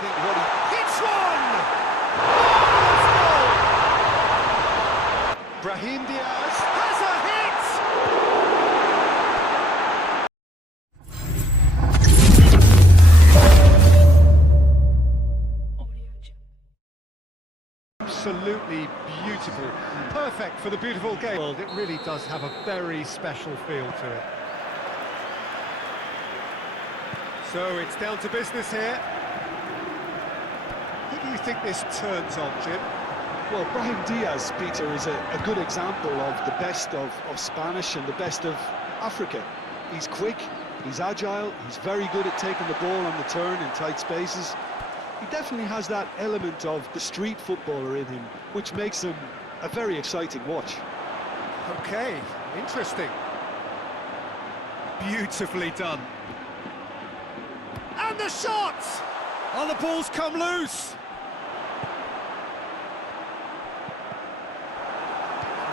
think what he... Hits one! Marvellous goal! Brahim Diaz. Has a hit! Absolutely beautiful. Perfect for the beautiful game. Well, it really does have a very special feel to it. So it's down to business here. Who do you think this turns on, Jim? Well, Brahim Diaz, Peter, is a good example of the best of Spanish and the best of Africa. He's quick, he's agile, he's very good at taking the ball on the turn in tight spaces. He definitely has that element of the street footballer in him, which makes him a very exciting watch. Okay, interesting. Beautifully done. And the shot! Oh, the ball's come loose!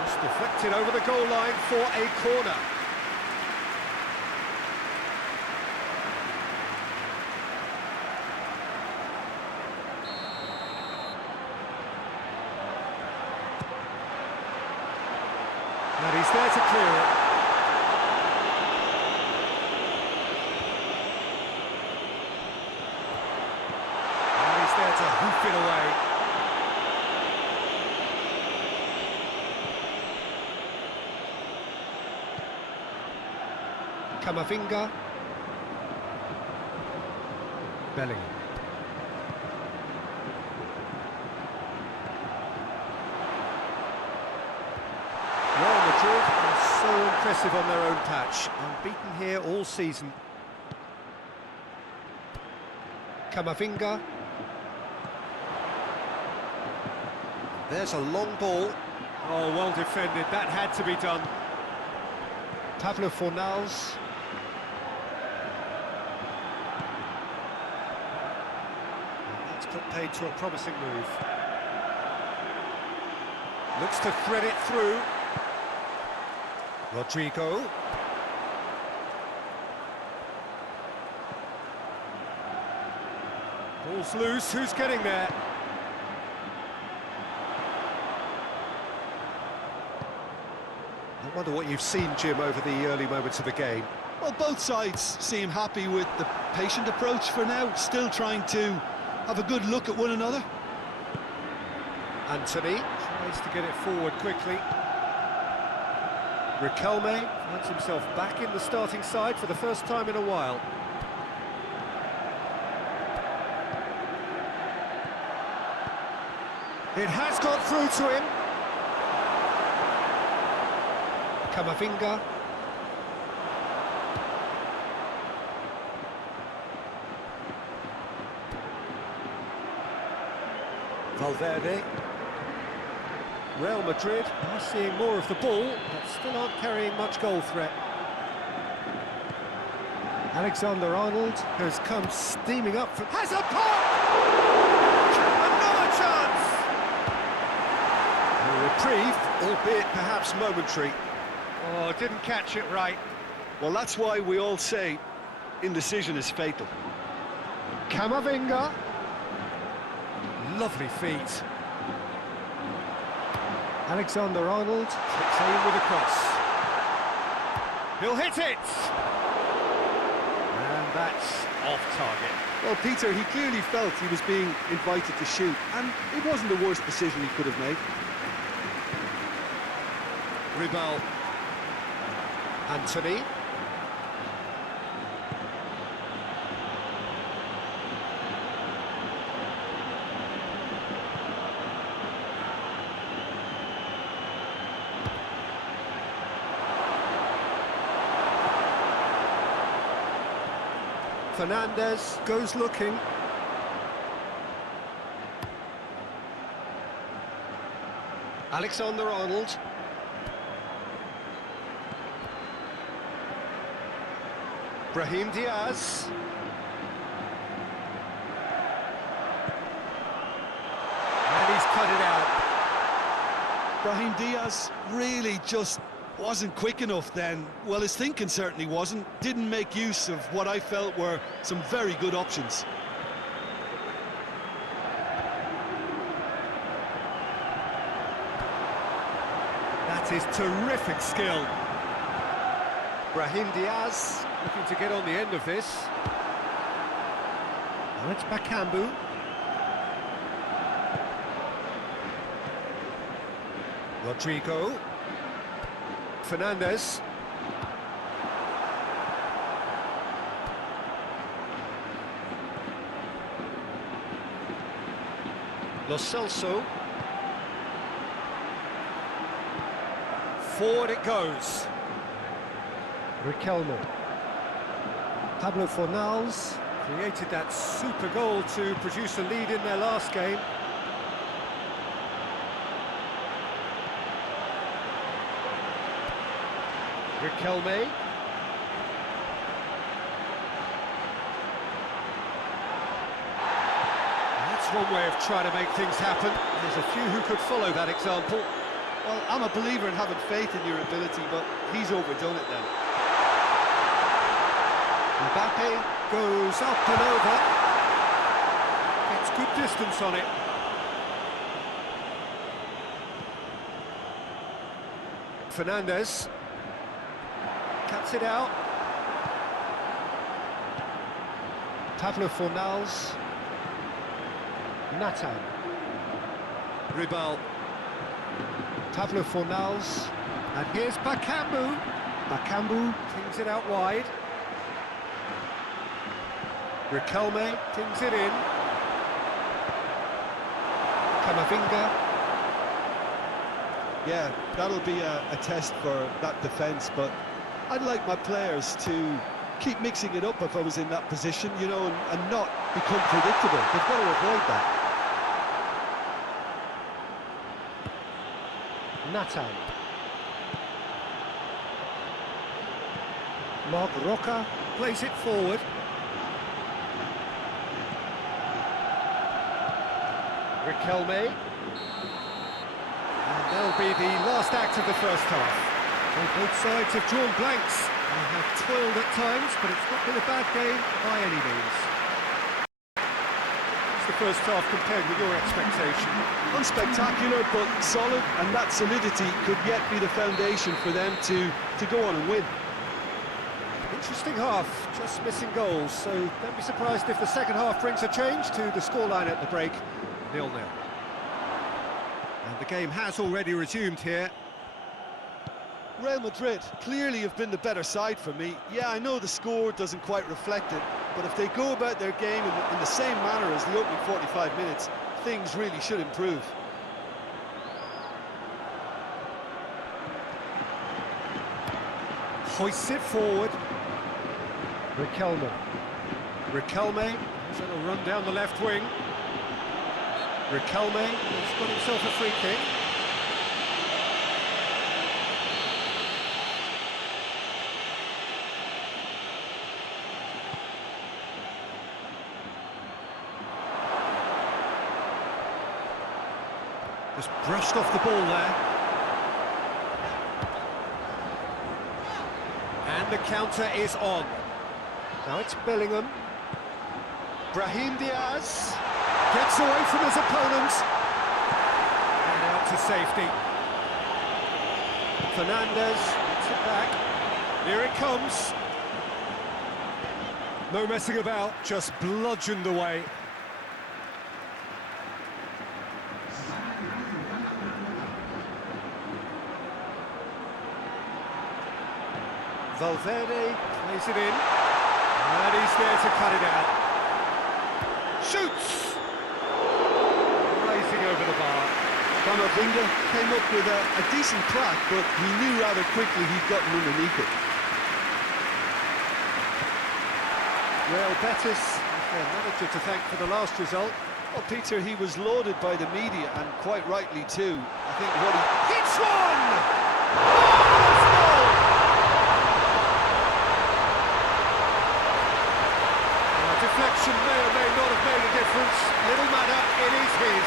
Just deflected over the goal line for a corner. And he's there to clear it. And he's there to hoof it away. Camavinga. Bellingham. Real Madrid are so impressive on their own patch, unbeaten here all season. Camavinga. There's a long ball. Oh, well defended, that had to be done. Pablo Fornals. That's put paid to a promising move. Looks to thread it through. Rodrigo. Ball's loose, who's getting there? I wonder what you've seen, Jim, over the early moments of the game. Well, both sides seem happy with the patient approach for now, still trying to have a good look at one another. Anthony tries to get it forward quickly. Riquelme finds himself back in the starting side for the first time in a while. It has got through to him. Camavinga. Valverde. Real Madrid are seeing more of the ball, but still aren't carrying much goal threat. Alexander-Arnold has come steaming up for... Has a pop! Another chance! A reprieve, albeit perhaps momentary. Oh, didn't catch it right. Well, that's why we all say indecision is fatal. Camavinga. Lovely feet. Alexander-Arnold kicks in with a cross. He'll hit it! And that's off target. Well, Peter, he clearly felt he was being invited to shoot, and it wasn't the worst decision he could have made. Ribal. Anthony. Fernandez goes looking. Alexander-Arnold. Brahim Diaz. And he's cut it out. Brahim Diaz really just wasn't quick enough then. Well, his thinking certainly wasn't. Didn't make use of what I felt were some very good options. That is terrific skill. Brahim Diaz looking to get on the end of this. Now it's Bakambu. Rodrigo. Fernandez. Lo Celso. Forward it goes. Riquelme. Pablo Fornals created that super goal to produce a lead in their last game. Riquelme. That's one way of trying to make things happen. There's a few who could follow that example. Well, I'm a believer in having faith in your ability, but he's overdone it then. Mbappe goes up and over. Gets good distance on it. Fernandez cuts it out. Pablo Fornals. Nathan. Ribal. Pablo Fornals. And here's Bakambu. Bakambu tings it out wide. Riquelme tings it in. Camavinga. Yeah, that'll be a test for that defence, but I'd like my players to keep mixing it up if I was in that position, you know, and not become predictable. They've got to avoid that. Nathan. Mark Roca plays it forward. Riquelme. And that'll be the last act of the first half. Well, both sides have drawn blanks. They have toiled at times, but it's not been a bad game by any means. It's the first half compared with your expectation. Unspectacular, but solid, and that solidity could yet be the foundation for them to go on and win. Interesting half, just missing goals, so don't be surprised if the second half brings a change to the scoreline at the break. 0-0. And the game has already resumed here. Real Madrid clearly have been the better side for me. Yeah, I know the score doesn't quite reflect it, but if they go about their game in the same manner as the opening 45 minutes, things really should improve. Hoists it forward. Riquelme. Riquelme is going to run down the left wing. Riquelme has got himself a free kick. Just brushed off the ball there. And the counter is on. Now it's Bellingham. Brahim Diaz gets away from his opponent. And out to safety. Fernandez gets it back. Here it comes. No messing about, just bludgeoned away. Valverde plays it in, and he's there to cut it out. Shoots! Racing over the bar. Camavinga came up with a decent crack, but he knew rather quickly he'd gotten underneath it. Real Betis, with their manager to thank for the last result. Well, Peter, he was lauded by the media, and quite rightly too. I think what he... Hits one! Deflection may or may not have made a difference. Little matter, it is his.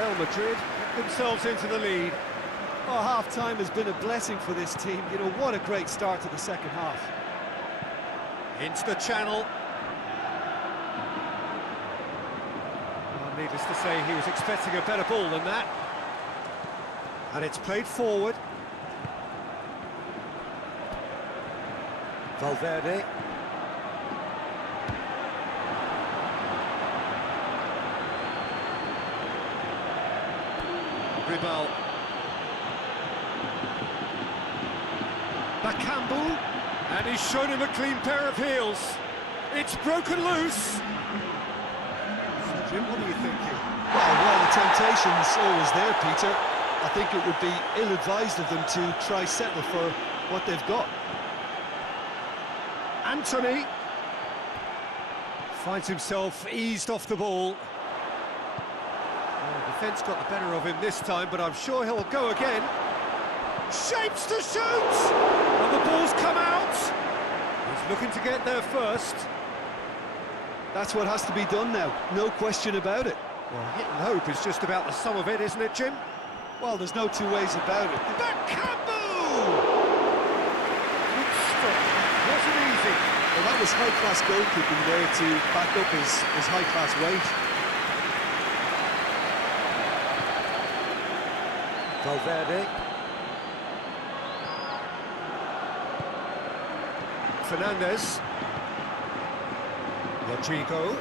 Real Madrid get themselves into the lead. Oh, half-time has been a blessing for this team. You know, what a great start to the second half. Into the channel. Well, needless to say, he was expecting a better ball than that. And it's played forward. Valverde. Ribal. Bakambu. And he's shown him a clean pair of heels. It's broken loose. So, Jim, what are you thinking? Well, the temptation's always there, Peter. I think it would be ill-advised of them to try settle for what they've got. Anthony finds himself eased off the ball. Well, the defence got the better of him this time, but I'm sure he'll go again. Shapes to shoot! And the ball's come out! He's looking to get there first. That's what has to be done now, no question about it. Well, hit and hope is just about the sum of it, isn't it, Jim? Well, there's no two ways about it. Bakambu! Good stop. Wasn't easy. Well, that was high-class goalkeeping there to back up his high-class weight. Valverde. Fernandez. Rodrigo.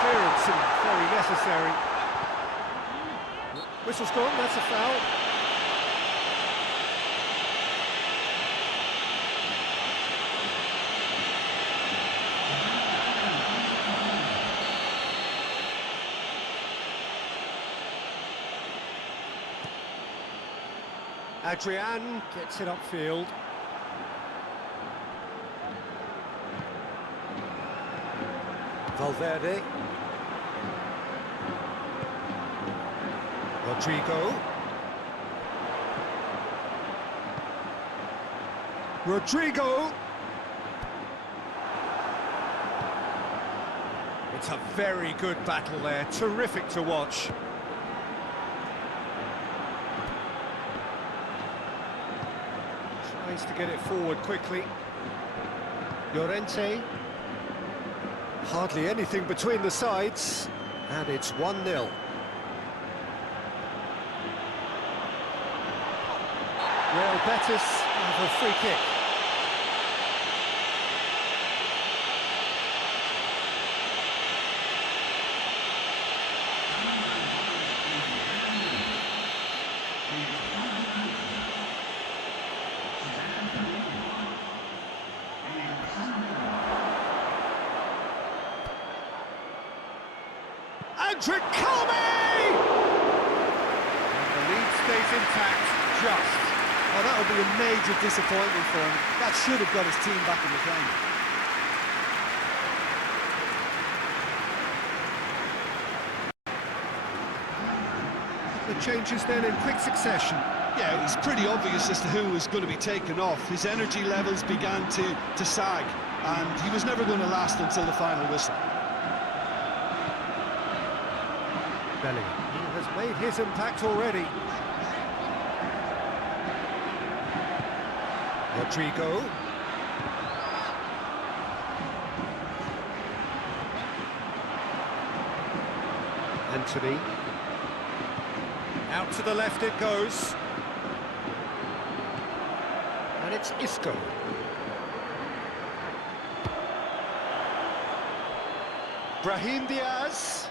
Clearance and very necessary. Whistle's gone, that's a foul. Adrian gets it upfield. Valverde. Rodrigo. Rodrigo. It's a very good battle there, terrific to watch. Tries to get it forward quickly. Llorente. Hardly anything between the sides, and it's 1-0. Real Betis have a free kick. Andrick Colby! And the lead stays intact, just. Oh, that would be a major disappointment for him. That should have got his team back in the game. The changes then in quick succession. Yeah, it was pretty obvious as to who was going to be taken off. His energy levels began to sag, and he was never going to last until the final whistle. Bellingham, he has made his impact already. Rodrigo. Anthony. Out to the left it goes. And it's Isco. Brahim Diaz.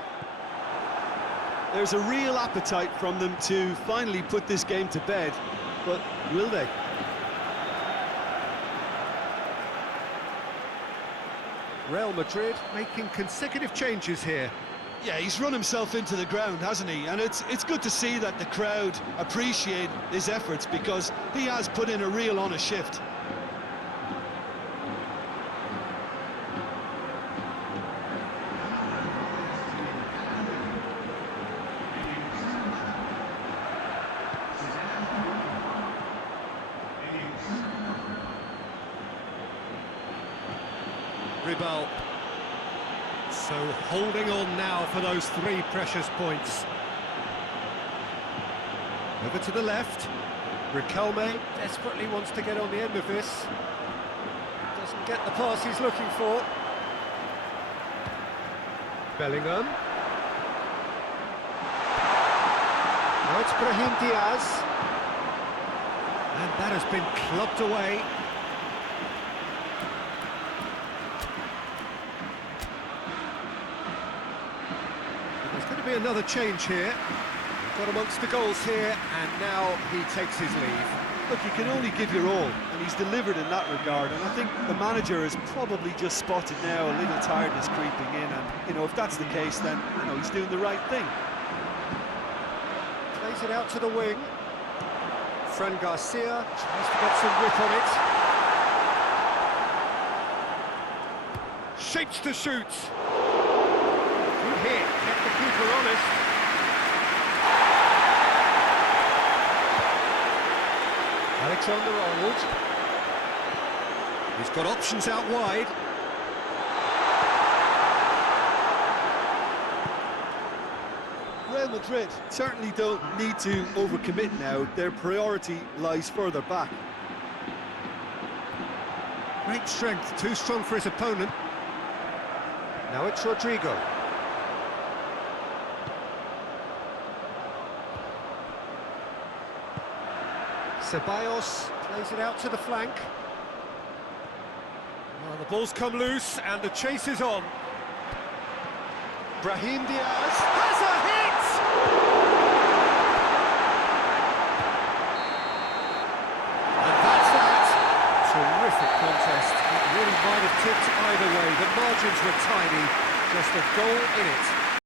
There's a real appetite from them to finally put this game to bed, but will they? Real Madrid making consecutive changes here. Yeah, he's run himself into the ground, hasn't he? And it's good to see that the crowd appreciate his efforts, because he has put in a real honest shift. Ribal. So holding on now for those 3 precious points. Over to the left. Riquelme desperately wants to get on the end of this. Doesn't get the pass he's looking for. Bellingham. Now it's Brahim Diaz. And that has been clubbed away. There's going to be another change here. Got amongst the goals here, and now he takes his leave. Look, you can only give your all, and he's delivered in that regard, and I think the manager has probably just spotted now a little tiredness creeping in, and, you know, if that's the case, then, you know, he's doing the right thing. Plays it out to the wing. Fran Garcia tries to get some whip on it. Shapes to shoot. Good hit, kept the keeper honest. Alexander-Arnold. He's got options out wide. Real Madrid certainly don't need to overcommit now. Their priority lies further back. Great strength, too strong for his opponent. Now it's Rodrigo. Ceballos plays it out to the flank. Well, the ball's come loose and the chase is on. Brahim Diaz has a hit! And that's that. Terrific contest. It really might have tipped either way. The margins were tiny. Just a goal in it.